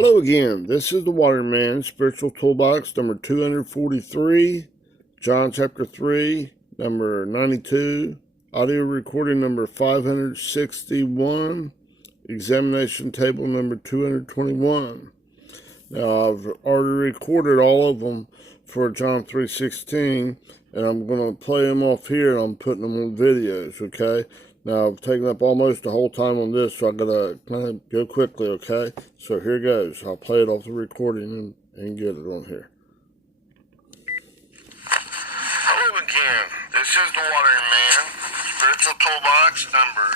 Hello again. This is the Waterman Spiritual Toolbox number 243, John chapter 3, number 92, audio recording number 561, examination table number 221. Now, I've already recorded all of them for John 3:16, and I'm going to play them off here, and I'm putting them on videos, okay? Now, I've taken up almost the whole time on this, so I gotta kind of go quickly, okay? So here goes. I'll play it off the recording and get it on here. Hello again. This is the Watering Man, Spiritual Toolbox number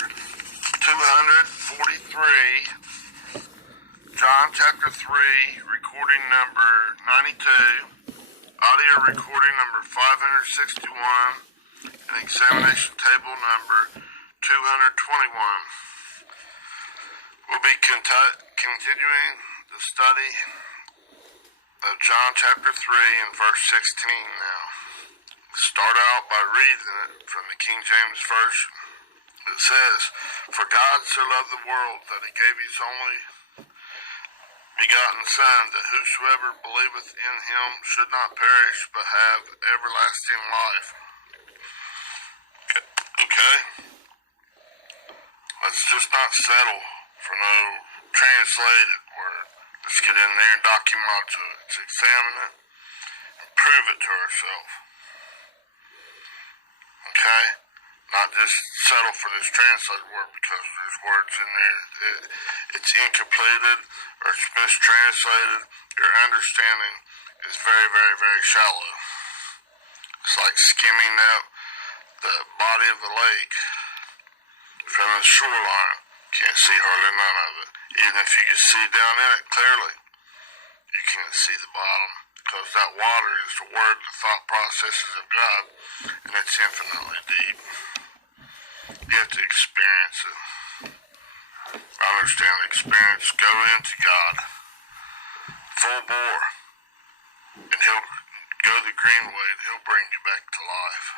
243, John chapter 3, recording number 92, audio recording number 561, and examination table number 221. We'll be continuing the study of John chapter 3 and verse 16 now. Start out by reading it from the King James Version. It says, "For God so loved the world that he gave his only begotten Son, that whosoever believeth in him should not perish but have everlasting life." Okay? Let's just not settle for no translated word. Let's get in there and document to it. Let's examine it and prove it to ourselves. Okay? Not just settle for this translated word because there's words in there. It's incompleted or it's mistranslated. Your understanding is very, very, very shallow. It's like skimming out the body of the lake from the shoreline. Can't see hardly none of it. Even if you can see down in it clearly, you can't see the bottom, because that water is the word, the thought processes of God, and it's infinitely deep. You have to experience it. Understand the experience. Go into God full bore, and he'll go the green way, and he'll bring you back to life.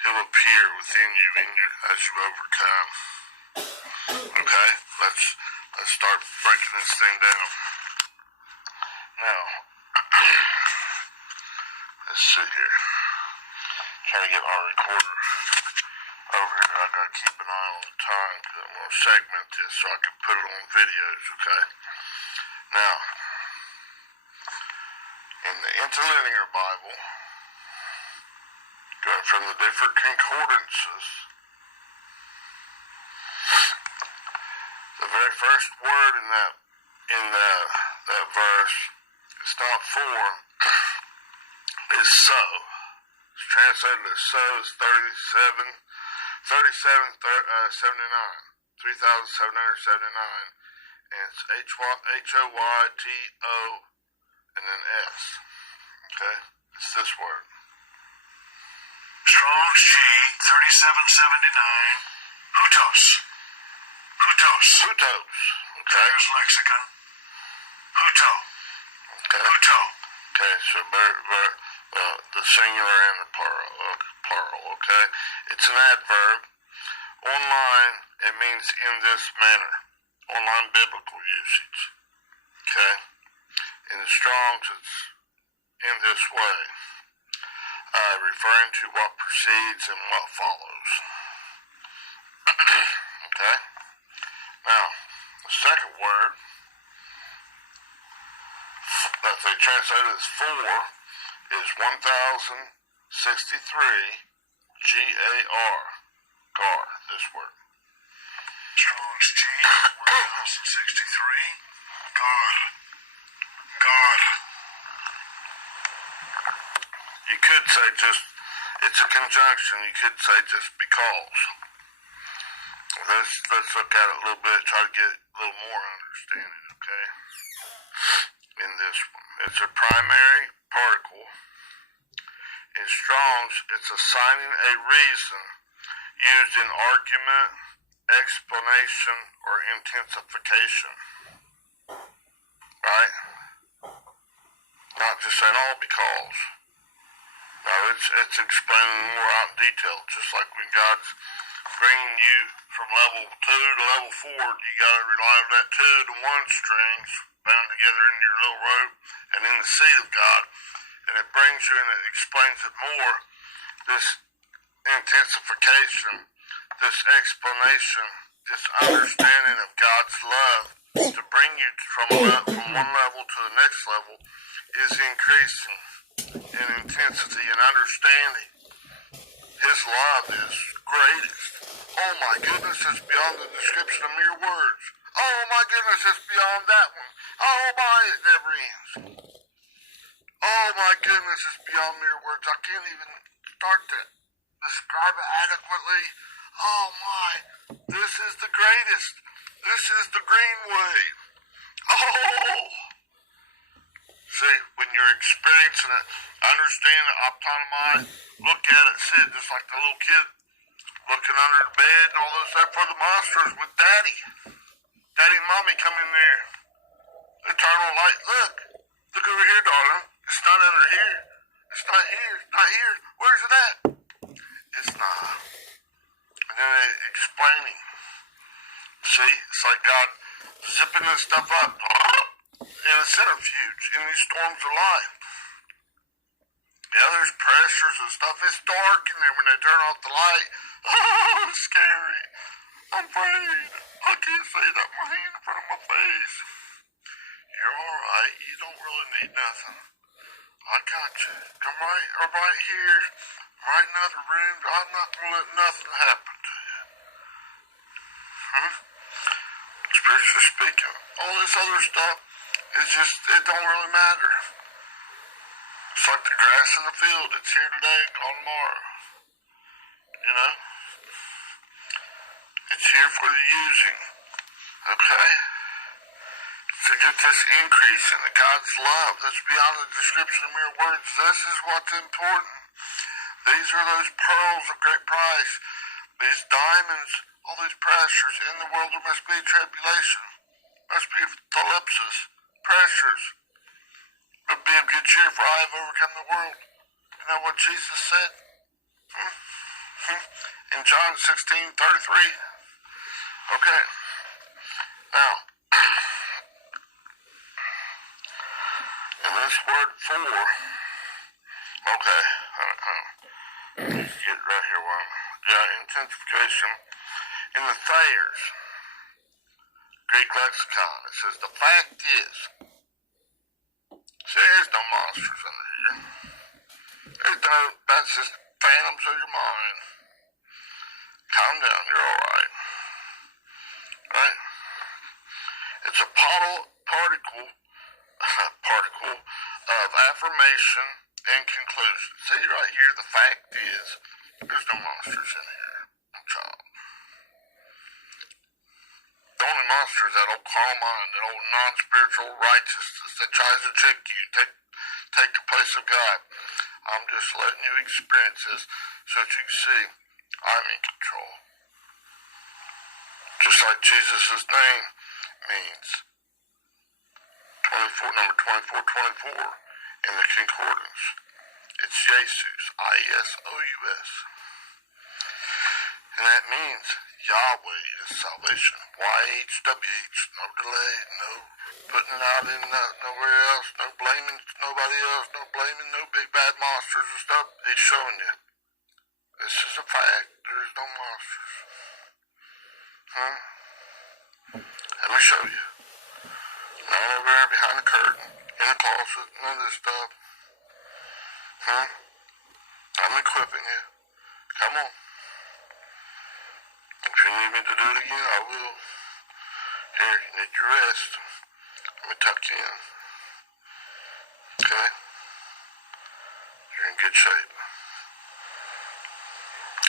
He'll appear within you as you overcome. Okay? Let's start breaking this thing down. Now, let's see here. Trying to get my recorder over here. I gotta keep an eye on the time because I'm gonna segment this so I can put it on videos, okay? Now, in the Interlinear Bible, going from the different concordances, the very first word in that verse, it's not for, is so. It's translated as so. Is 3,779, and it's H-O-Y-T-O and then S. Okay, it's this word. Strong's G 3779. Hutos. Okay. There's lexicon. Huto. Okay. Huto. Okay. So the singular and the plural. Okay. It's an adverb. Online, it means in this manner. Online biblical usage. Okay. In the Strong's, it's in this way. Referring to what precedes and what follows. Okay? Now, the second word that they translated as for is 1063 G-A-R. Gar, this word. Strong's G 1063. God. You could say just, it's a conjunction, you could say just because. Let's look at it a little bit, try to get a little more understanding, okay? In this one, it's a primary particle. In Strong's, it's assigning a reason used in argument, explanation, or intensification. Right? Not just saying all because. No, it's explaining more out in detail, just like when God's bringing you from level 2 to level 4. You got to rely on that 2 to 1 strings bound together in your little rope and in the seed of God. And it brings you and it explains it more. This intensification, this explanation, this understanding of God's love to bring you from one level to the next level is increasing in intensity and understanding. His love is greatest. Oh my goodness, it's beyond the description of mere words. Oh my goodness, it's beyond that one. Oh my, it never ends. Oh my goodness, it's beyond mere words. I can't even start to describe it adequately. Oh my, this is the greatest. This is the green way. Oh! See, when you're experiencing it, understand it, optonomai, look at it, see it just like the little kid looking under the bed and all those stuff for the monsters with daddy. Daddy and mommy come in there. Eternal light, look over here, darling. It's not under here. It's not here. It's not here. Where's it at? It's not. And then they explaining. See, it's like God zipping this stuff up in a centrifuge in these storms of life. Yeah, there's pressures and stuff. It's dark in there when they turn off the light. Oh, it's scary. I'm afraid. I can't say that with my hand in front of my face. You're alright. You don't really need nothing. I got you. Come right here. Right in the other room. I'm not going to let nothing happen to you. Spiritually speaking. All this other stuff, it don't really matter. It's like the grass in the field. It's here today, gone tomorrow. You know? It's here for the using. Okay? To get this increase in the God's love that's beyond the description of mere words, this is what's important. These are those pearls of great price. These diamonds, all these pressures. In the world there must be tribulation. Must be thalipsis, pressures. But be of good cheer, for I have overcome the world. You know what Jesus said? In John 16:33. Okay. Now, and this word for, okay, get right here one. Yeah, intensification. In the Thayer's Greek lexicon, it says, the fact is, see, there's no monsters under here. That's just phantoms of your mind. Calm down, you're alright. Right? It's a particle of affirmation and conclusion. See right here, the fact is, there's no monsters in here, child. The only monster is that old carnal mind, that old non-spiritual righteousness that tries to trick you, take the place of God. I'm just letting you experience this so that you can see I'm in control. Just like Jesus' name means number 2424 in the concordance. It's Jesus, I-E-S-O-U-S. And that means Yahweh is salvation. Y-H-W-H. No delay, no putting it out in nowhere else, no blaming nobody else, no blaming no big bad monsters and stuff. He's showing you. This is a fact. There is no monsters. Let me show you. Not over there behind the curtain, in the closet, none of this stuff. I'm equipping you. Come on. If you need me to do it again, I will. Here, you need your rest. Let me tuck you in. Okay? You're in good shape.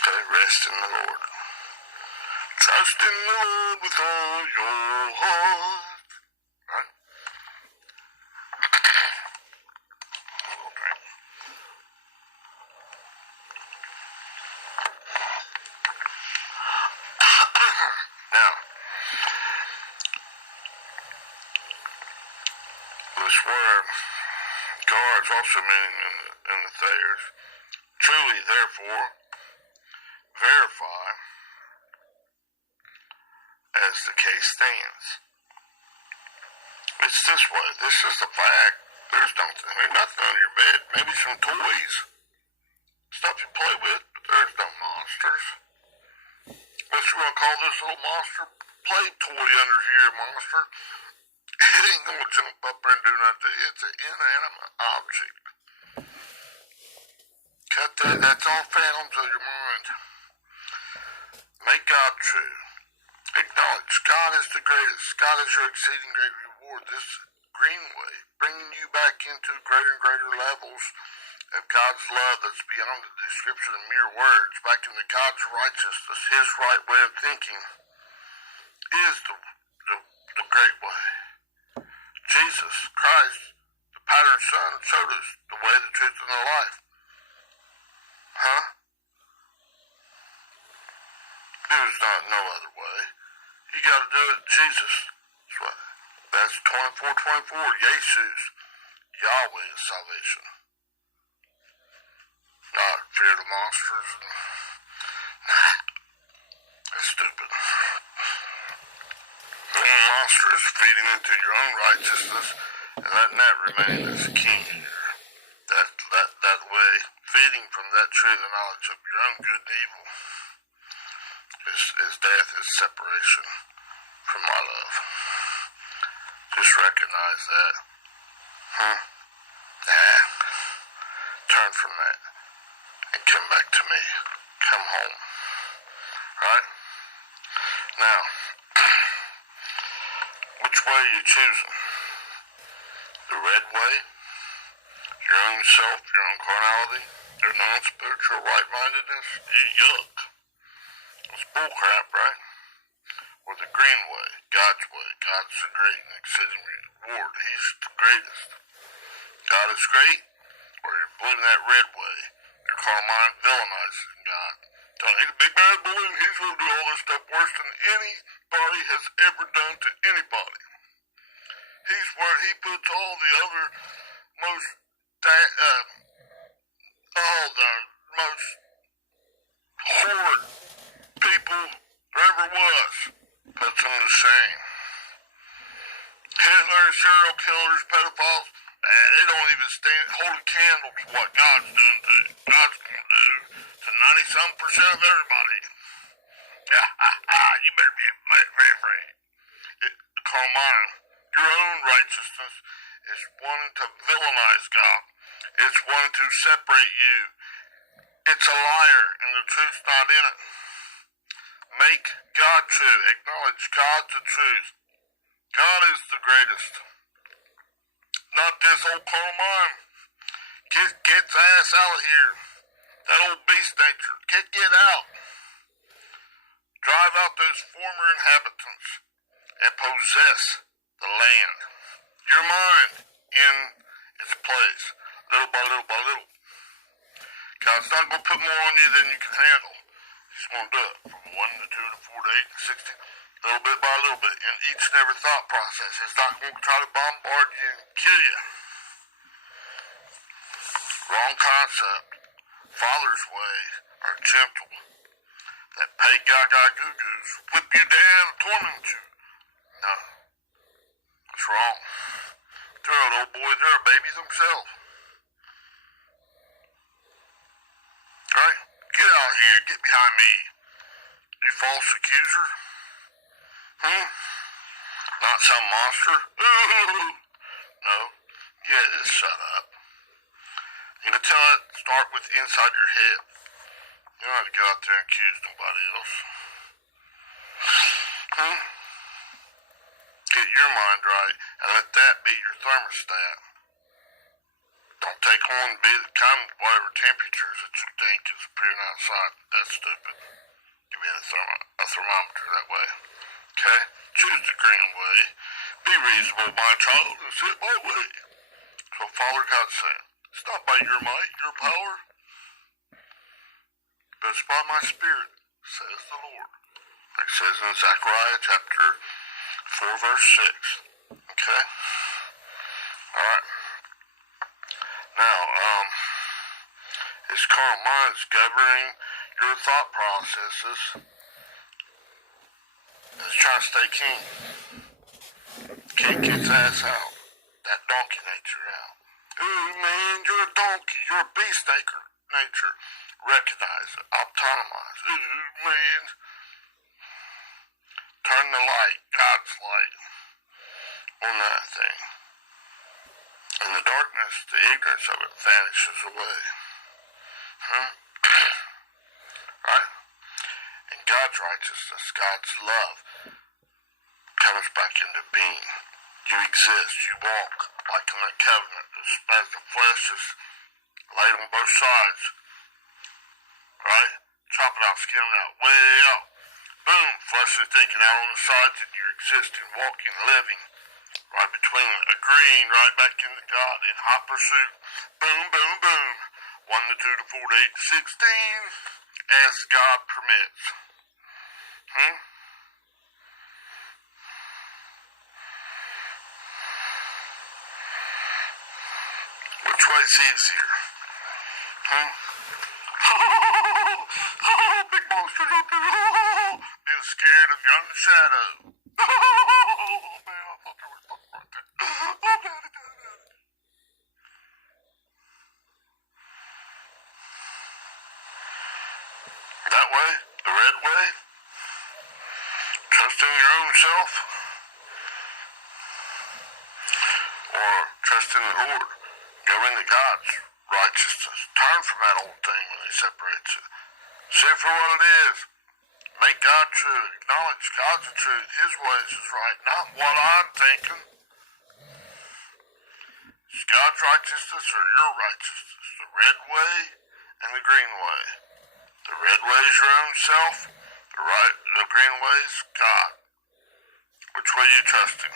Okay, rest in the Lord. Trust in the Lord with all your heart. Right? A little drink. Now, this word, guards, also meaning in the Thayer's, truly, therefore, verify, as the case stands. It's this way. This is the fact. There's nothing under your bed. Maybe some toys. Stuff you play with, but there's no monsters. Unless you want to call this little monster play toy under here a monster. It ain't gonna jump up there and do nothing. It's an inanimate object. Cut that. That's all phantoms of your mind. Make God true. Acknowledge God is the greatest. God is your exceeding great reward. This green way, bringing you back into greater and greater levels of God's love that's beyond the description of mere words, back into God's righteousness, His right way of thinking, is the great way. Jesus Christ, the pattern son, showed us the way, the truth, and the life. Huh? There's not no other way. You gotta do it Jesus' way. That's 24:24. Jesus, Yahweh is salvation. Not fear the monsters. Nah, that's stupid. Monsters feeding into your own righteousness and letting that remain as king here. That way, feeding from that tree the knowledge of your own good and evil is death, is separation from my love. Just recognize that. Turn from that and come back to me. Come home. Right? Now, which way are you choosing? The red way? Your own self, your own carnality, your non-spiritual right-mindedness? Yuck. It's bullcrap, right? Or the green way, God's way. God's the great and exceeding reward. He's the greatest. God is great, or you're believing that red way. Your carnal mind villainizing God. Don't need a big bad balloon. He's going to do all this stuff worse than anybody has ever done to anybody. He's where he puts all the other most horrid people there ever was. Puts them to shame. Hitler, serial killers, pedophiles, they don't even hold a candle to what God's doing to God's going to do to 90-some% of everybody. You better be very afraid. The carnal mind, your own righteousness, is wanting to villainize God. It's wanting to separate you. It's a liar, and the truth's not in it. Make God true. Acknowledge God the truth. God is the greatest. Not this old carnal mind. Get its ass out of here. That old beast nature. Get out. Drive out those former inhabitants and possess the land. Your mind in its place. Little by little by little. God's not going to put more on you than you can handle. He's going to do it from 1 to 2 to 4 to 8 to 16. Little bit by little bit. In each and every thought process. He's not going to try to bombard you and kill you. Wrong concept. Father's ways are gentle. That paid gaga goo-goos whip you down and torment you. No. That's wrong. They're an old boy, they're a baby themselves. Right? Get out here, get behind me. You false accuser? Not some monster? No. Yeah, just shut up. You can tell it, start with inside your head. You don't have to go out there and accuse nobody else. Get your mind right and let that be your thermostat. Don't take on be the kind of whatever temperatures that you think is appearing outside. That's stupid. Give me a thermometer that way. Okay? Choose the green way. Be reasonable, my child, and sit my way. So Father God said, it's not by your might, your power, but it's by my spirit, says the Lord. Like it says in Zechariah chapter 4 verse 6. Okay? Alright. Now, his carnal mind's governing your thought processes. He's trying to stay king. Can't get his ass out. That donkey nature out. Ooh, man, you're a donkey. You're a beast nature. Recognize it. Autonomize. Ooh, man. Turn the light, God's light, on that thing. And the darkness, the ignorance of it vanishes away. Right? And God's righteousness, God's love, comes back into being. You exist, you walk like in that covenant, as the flesh is laid on both sides. Right? Chop it out, skin it out, way out. Boom, fleshly thinking out on the sides, and you're existing, walking, living, right between, agreeing, right back into God, in hot pursuit. Boom, boom, boom. 1 to 2 to 4 to 8 to 16, as God permits. Which way's easier? Big monsters up there. Being scared of your own shadow. Man, I thought there was something right there. That way, the red way, trusting your own self, or trusting the Lord. Go into God's righteousness. Turn from that old thing when He separates it. See it for what it is. Make God true. Acknowledge God's the truth. His ways is right. Not what I'm thinking. It's God's righteousness or your righteousness. The red way and the green way. The red way is your own self. The green way is God. Which way are you trusting?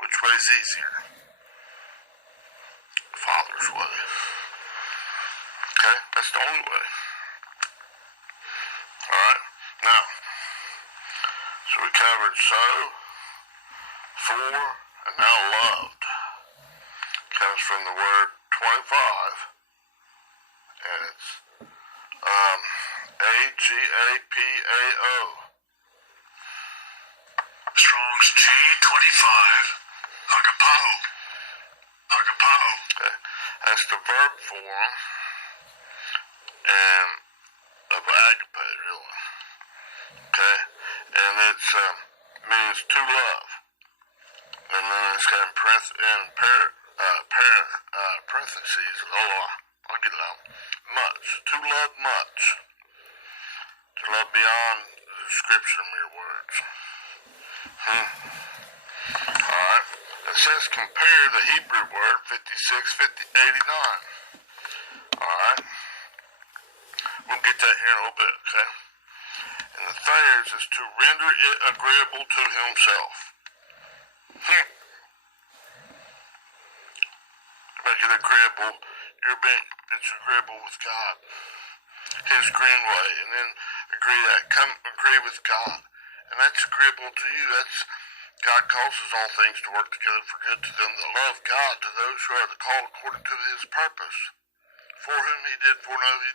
Which way is easier? Father's way. Okay? That's the only way. Alright? Now, so we covered sow, for, and now loved. Comes from the word 25, and it's A-G-A-P-A-O. Strong's G25, agapao. Agapao. Okay. That's the verb form and of agape, really. Okay? And it's means to love. And then it's got in parentheses, I'll get it out. Much. To love much. To love beyond the description of mere words. Alright. It says compare the Hebrew word 56, 50, 89. Alright. We'll get that here in a little bit, okay? And the Thayers is to render it agreeable to himself. Make it agreeable. It's agreeable with God. His green way. And then agree with God. And that's agreeable to you. God causes all things to work together for good to them that love God, to those who are the called according to His purpose. For whom He did foreknow, He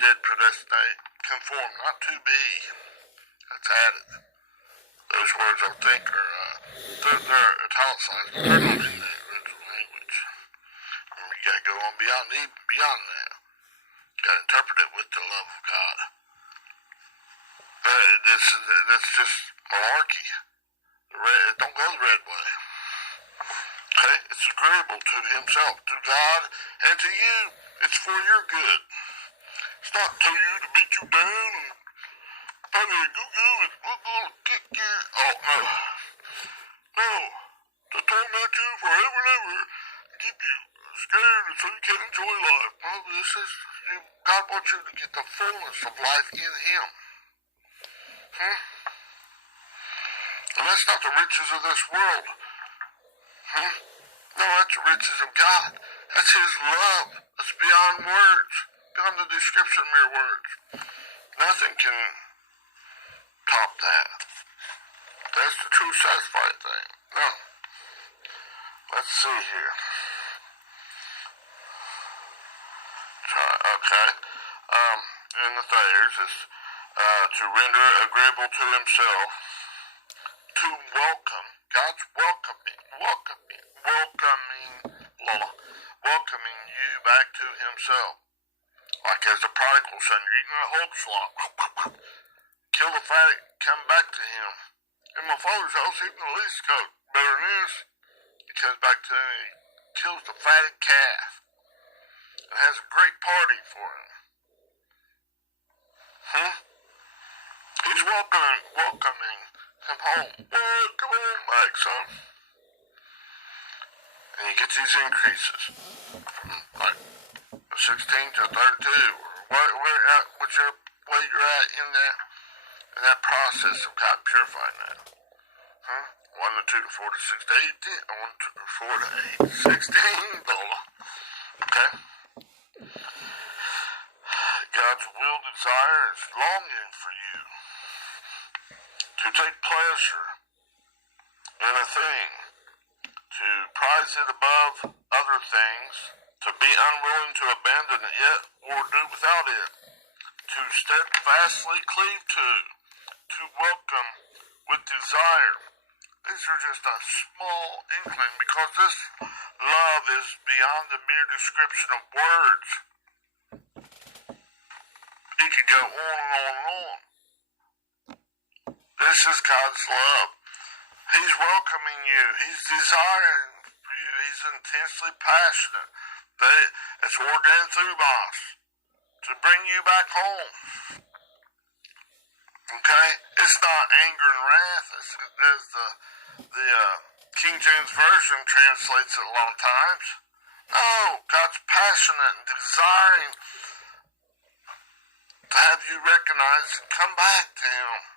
did predestinate, conform, not to be. That's added. Those words I think they're italicized, but they're not in the original language. Remember, you gotta go on beyond that. You gotta interpret it with the love of God. That's just malarkey. Don't go the red way. Okay? It's agreeable to himself, to God, and to you. It's for your good. It's not to you to beat you down and probably goo-goo kick your... Oh, no. No. To torment you forever and ever and keep you scared so you can't enjoy life. No, God wants you to get the fullness of life in Him. And that's not the riches of this world. No, that's the riches of God. That's His love. That's beyond words. Beyond the description of mere words. Nothing can top that. That's the true satisfied thing. No. Let's see here. Okay. In the Thayers, it's to render agreeable to himself, to welcome, God's welcoming you back to himself. Like as the prodigal son, you're eating a whole slop. Kill the fatty, come back to him. In my father's house, even the least got better than this. He comes back to him, he kills the fatted calf, and has a great party for him. He's welcoming him home. Welcome on back, son. And you get these increases from like 16 to 32, or whichever way you're at in that process of God purifying that. 1 to 2 to 4 to 6 to 8, 1 to 4 to 8 to 16, blah, blah. Okay? God's will, desire is longing for you to take pleasure in a thing, to prize it above other things, to be unwilling to abandon it or do without it, to steadfastly cleave to welcome with desire. These are just a small inkling, because this love is beyond the mere description of words. It can go on and on and on. This is God's love. He's welcoming you. He's desiring for you. He's intensely passionate. It's ordained through us to bring you back home. Okay? It's not anger and wrath, as the King James Version translates it a lot of times. No, God's passionate and desiring to have you recognize and come back to him.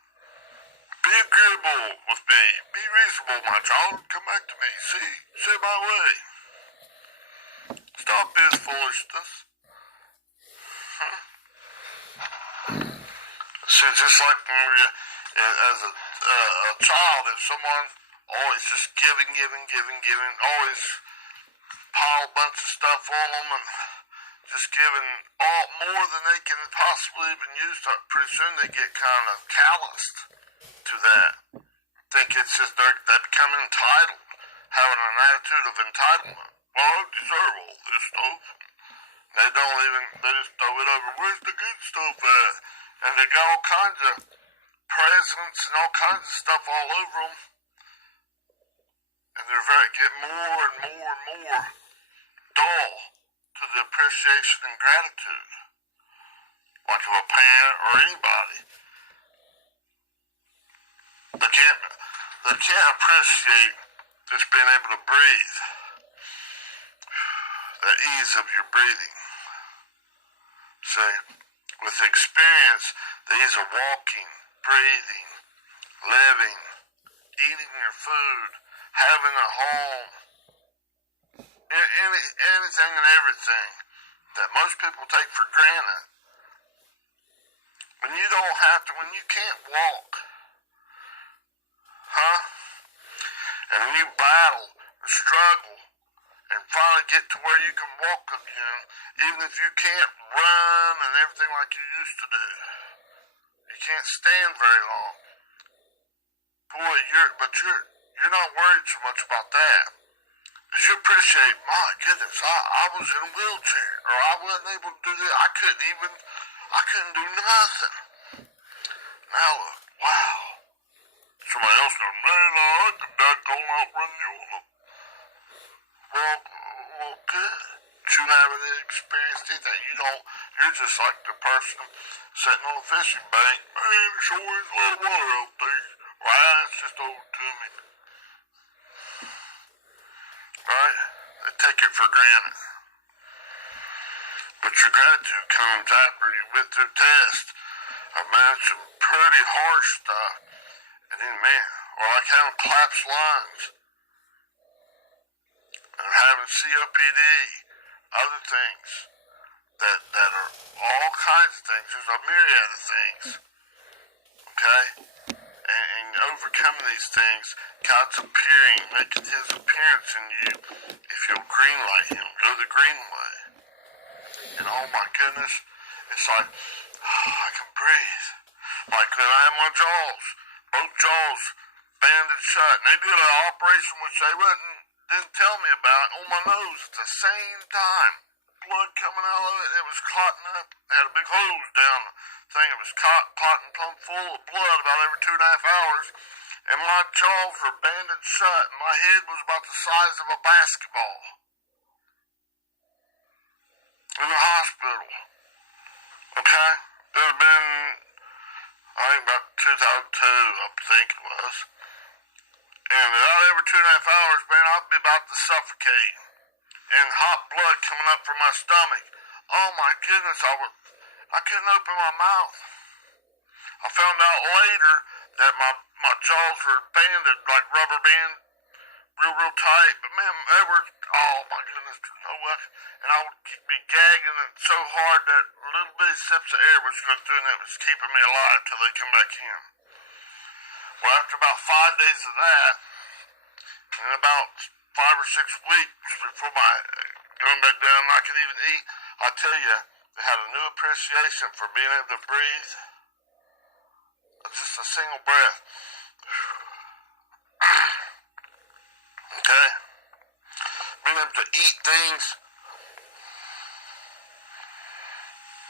Be agreeable with me. Be reasonable, my child. Come back to me. See my way. Stop this foolishness. See, just like when you're as a child, if someone always just giving, always pile a bunch of stuff on them and just giving all more than they can possibly even use, pretty soon they get kind of calloused to that. Think it's just they become entitled, having an attitude of entitlement. Well, I deserve all this stuff. They just throw it over. Where's the good stuff at? And they got all kinds of presents and all kinds of stuff all over them. And they're get more and more dull to the appreciation and gratitude, like of a parent or anybody. They can't appreciate just being able to breathe, the ease of your breathing. See, with experience, the ease of walking, breathing, living, eating your food, having a home, anything and everything that most people take for granted. When you can't walk, and when you battle and struggle and finally get to where you can walk again, even if you can't run and everything like you used to do, you can't stand very long. Boy, you're not worried so much about that. Because you appreciate, my goodness, I was in a wheelchair, or I wasn't able to do this. I couldn't do nothing. Now look, wow. Somebody else goes, man, I could daggone outrun you on the... Well, good. But you haven't experienced anything. You're just like the person sitting on a fishing bank. Man, it sure is a lot of water out there. Right, it's just over to me. Right? They take it for granted. But your gratitude comes after you went through test. I mean, some pretty harsh stuff. And then, man, or like having collapsed lungs, or having COPD, other things that are all kinds of things. There's a myriad of things. Okay? And overcoming these things, God's appearing, making his appearance in you if you'll greenlight him, go the green way. And oh my goodness, it's like, I can breathe. Like when I had my jaws, both jaws banded shut, and they did an operation which they didn't tell me about on my nose at the same time. Blood coming out of it, it was clotting up. They had a big hose down the thing. It was cotton plumb full of blood about every 2.5 hours. And my jaws were banded shut, and my head was about the size of a basketball. In the hospital. Okay? It had been, I think about 2002, I think it was. And about every 2.5 hours, man, I'd be about to suffocate. And hot blood coming up from my stomach. Oh my goodness, I couldn't open my mouth. I found out later that my jaws were banded like rubber band, real tight. But man, they were, oh my goodness, no way. And I would be gagging it so hard that little bitty sips of air was going through, and it was keeping me alive till they come back in. Well, after about 5 days of that, and about 5 or 6 weeks before my going back down, I could even eat. I tell you, they had a new appreciation for being able to breathe. Just a single breath. Okay? Being able to eat things.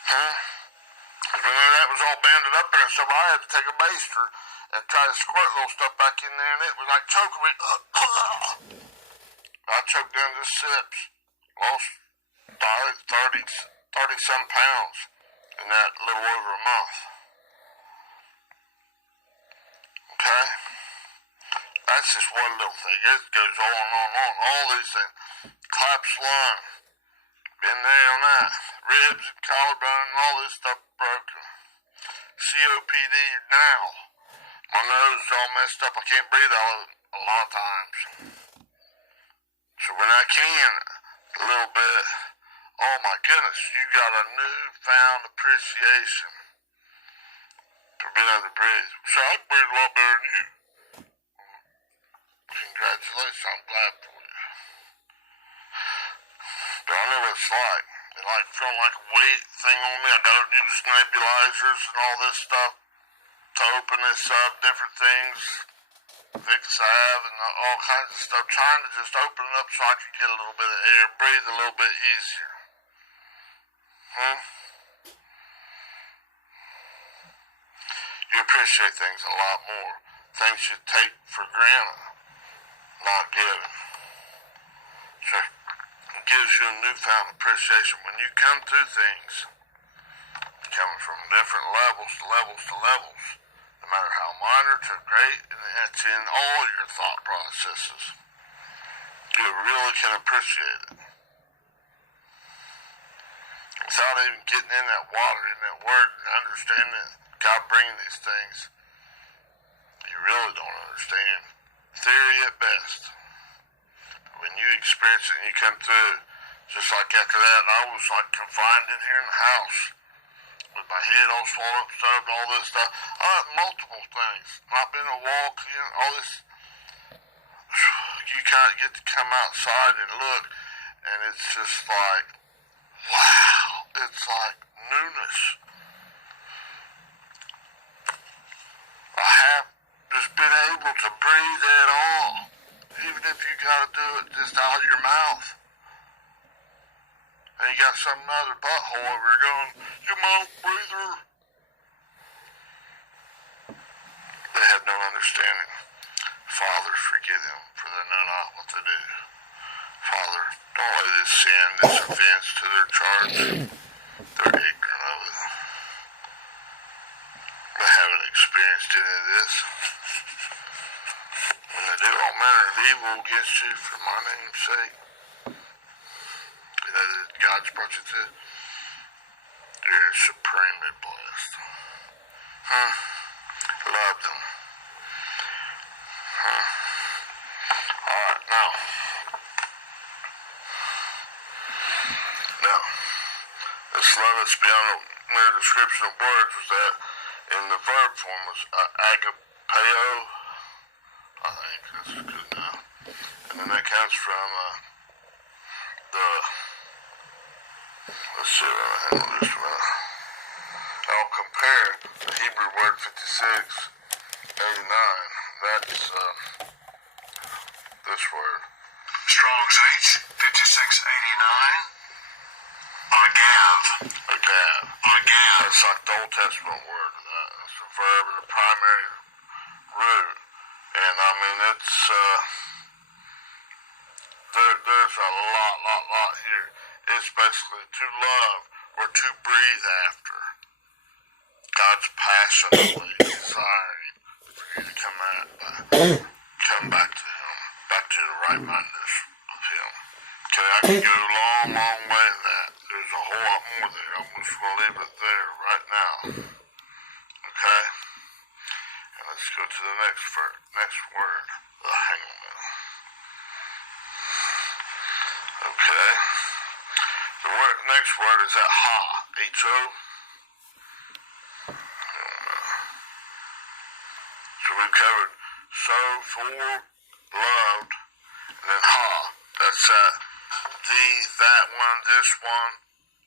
When that was all banded up there and stuff, I had to take a baster and try to squirt little stuff back in there, and it was like choking me. I choked down just sips. Lost 30-some pounds in that little over a month. Okay? That's just one little thing. It goes on and on and on. All these things. Collapsed lung. Been there on that. Ribs and collarbone and all this stuff broken. COPD now. My nose is all messed up. I can't breathe out of it a lot of times. So when I can, a little bit, oh my goodness, you got a newfound appreciation for being able to breathe. So I breathe a lot better than you. Congratulations, I'm glad for you. But I know what it's like. They like feeling like a weight thing on me. I gotta use nebulizers and all this stuff to open this up, different things. Vicks salve and all kinds of stuff, trying to just open it up so I can get a little bit of air, breathe a little bit easier. You appreciate things a lot more. Things you take for granted, not given. So it gives you a newfound appreciation when you come through things, coming from different levels to levels to levels. No matter how minor to great, and it's in all your thought processes. You really can appreciate it. Without even getting in that water, in that word, and understanding God bringing these things, you really don't understand. Theory at best. But when you experience it and you come through, just like after that, I was like confined in here in the house. With my head all swollen up, stuff, all this stuff. I had multiple things. Not being able to walk, all this. You kind of get to come outside and look, and it's just like, wow, it's like newness. I have just been able to breathe at all, even if you gotta do it just out of your mouth. And you got some other butthole over there going, you mouth breather. They have no understanding. Father, forgive them, for they know not what they do. Father, don't let this sin, this offense to their charge. They're ignorant of it. They haven't experienced any of this. When they do all manner of evil against you for my name's sake, that God's brought you to, you're supremely blessed. Love them. Alright, now, this love that's beyond the mere description of words was that in the verb form was agapeo, I think, that's good enough. And then that comes from let's see, hang on just a minute. I'll compare the Hebrew word 5689. That's this word. Strong's H, 5689. Agav. Agav. Agav. That's like the Old Testament word. That's a verb in the primary root. And I mean, it's, there's a lot here. It's basically to love or to breathe after. God's passionately desiring for you to come back to Him, back to the right mindedness of Him. Okay, I can go a long way in that. There's a whole lot more there. I'm just going to leave it there right now. Okay? And let's go to the next word. Hang on a minute. Okay. The next word is that ha. H-O. So we've covered so, for, loved, and then ha. That's that, these, that one, this one,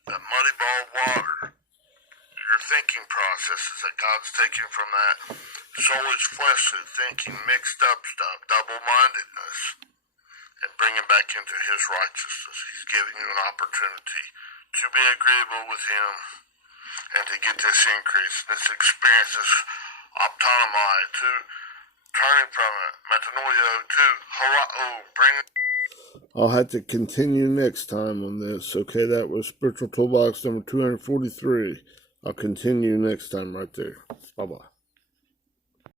that muddy ball of water. Your thinking processes that God's taking from that soulish, fleshly thinking, mixed up stuff, double-mindedness, and bringing back into His righteousness. He's giving you an opportunity to be agreeable with Him and to get this increase, this experience, this optonomai, to turning from it, metanoia, to horao, I'll have to continue next time on this. Okay, that was Spiritual Toolbox number 243. I'll continue next time right there. Bye-bye.